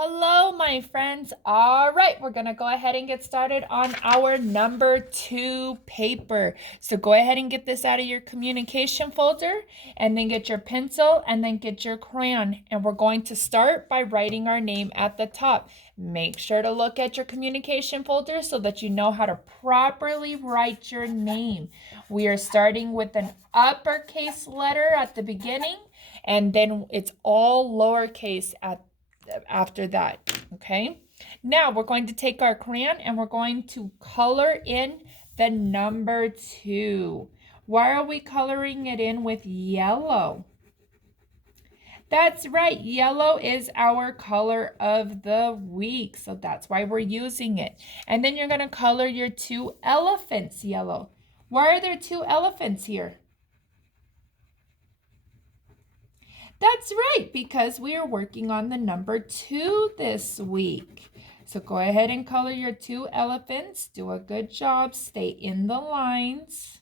Hello, my friends. All right, we're going to go ahead and get started on our number 2 paper. So go ahead and get this out of your communication folder and then get your pencil and then get your crayon. And we're going to start by writing our name at the top. Make sure to look at your communication folder so that you know how to properly write your name. We are starting with an uppercase letter at the beginning, and then it's all lowercase after that. Okay, now we're going to take our crayon and we're going to color in the number 2. Why are we coloring it in with yellow? That's right, yellow is our color of the week, so that's why we're using it. And then you're going to color your 2 elephants yellow. Why are there 2 elephants here? That's right, because we are working on the number 2 this week. So go ahead and color your 2 elephants. Do a good job. Stay in the lines.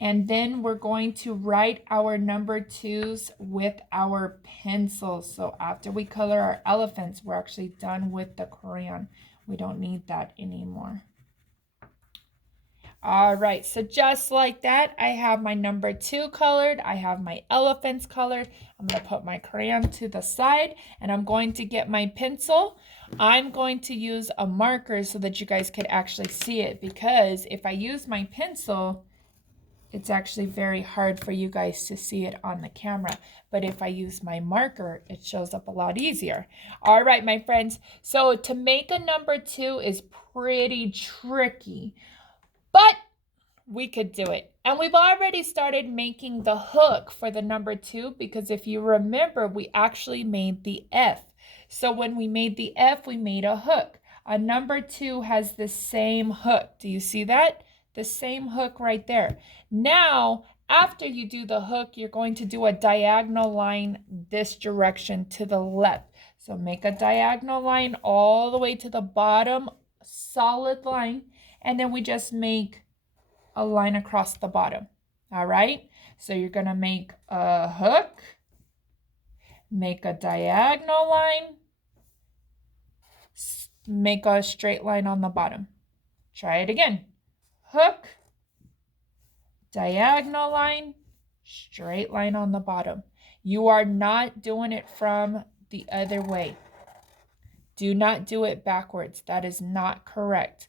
And then we're going to write our number 2s with our pencils. So after we color our elephants, we're actually done with the crayon. We don't need that anymore. All right, so just like that, I have my number 2 colored. I have my elephants colored. I'm going to put my crayon to the side, and I'm going to get my pencil. I'm going to use a marker so that you guys could actually see it, because if I use my pencil, it's actually very hard for you guys to see it on the camera. But if I use my marker, it shows up a lot easier. All right, my friends. So to make a number 2 is pretty tricky, but we could do it. And we've already started making the hook for the number 2, because if you remember, we actually made the F. So when we made the F, we made a hook. A number 2 has the same hook. Do you see that? The same hook right there. Now, after you do the hook, you're going to do a diagonal line this direction to the left. So make a diagonal line all the way to the bottom, solid line, and then we just make a line across the bottom. All right, so you're going to make a hook, make a diagonal line, make a straight line on the bottom. Try it again. Hook, diagonal line, straight line on the bottom. You are not doing it from the other way. Do not do it backwards. That is not correct.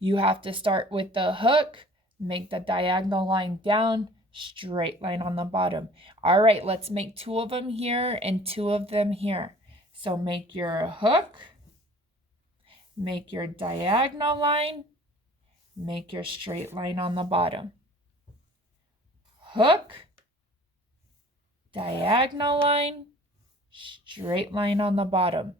You have to start with the hook, make the diagonal line down, straight line on the bottom. All right, let's make 2 of them here and 2 of them here. So make your hook, make your diagonal line, make your straight line on the bottom. Hook, diagonal line, straight line on the bottom.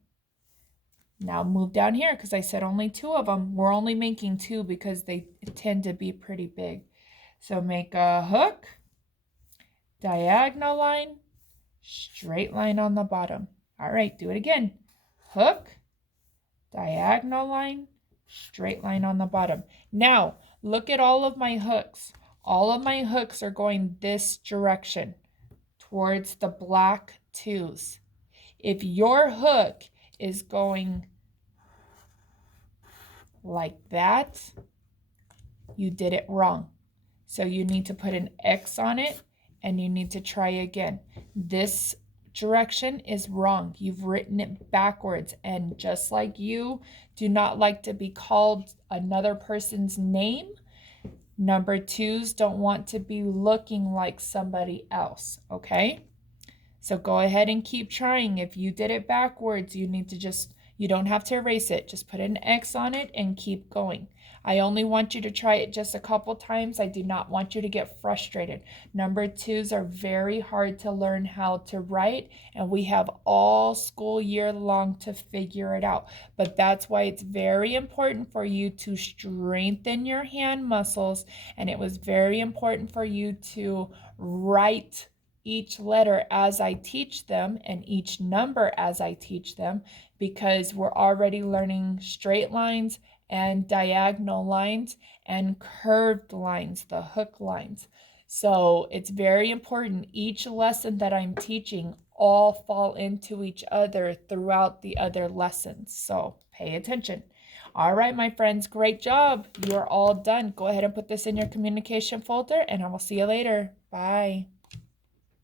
Now move down here, because I said only 2 of them. We're only making 2 because they tend to be pretty big. So make a hook, diagonal line, straight line on the bottom. All right, do it again. Hook, diagonal line, straight line on the bottom. Now, look at all of my hooks. All of my hooks are going this direction towards the black 2s. If your hook is going like that, you did it wrong. So you need to put an X on it and you need to try again. This direction is wrong. You've written it backwards, and just like you do not like to be called another person's name, number 2s don't want to be looking like somebody else, okay? So go ahead and keep trying. If you did it backwards, you don't have to erase it. Just put an X on it and keep going. I only want you to try it just a couple times. I do not want you to get frustrated. Number 2s are very hard to learn how to write, and we have all school year long to figure it out. But that's why it's very important for you to strengthen your hand muscles, and it was very important for you to write each letter as I teach them and each number as I teach them, because we're already learning straight lines and diagonal lines and curved lines, the hook lines. So it's very important. Each lesson that I'm teaching all fall into each other throughout the other lessons. So pay attention. All right, my friends, great job. You are all done. Go ahead and put this in your communication folder, and I will see you later. Bye.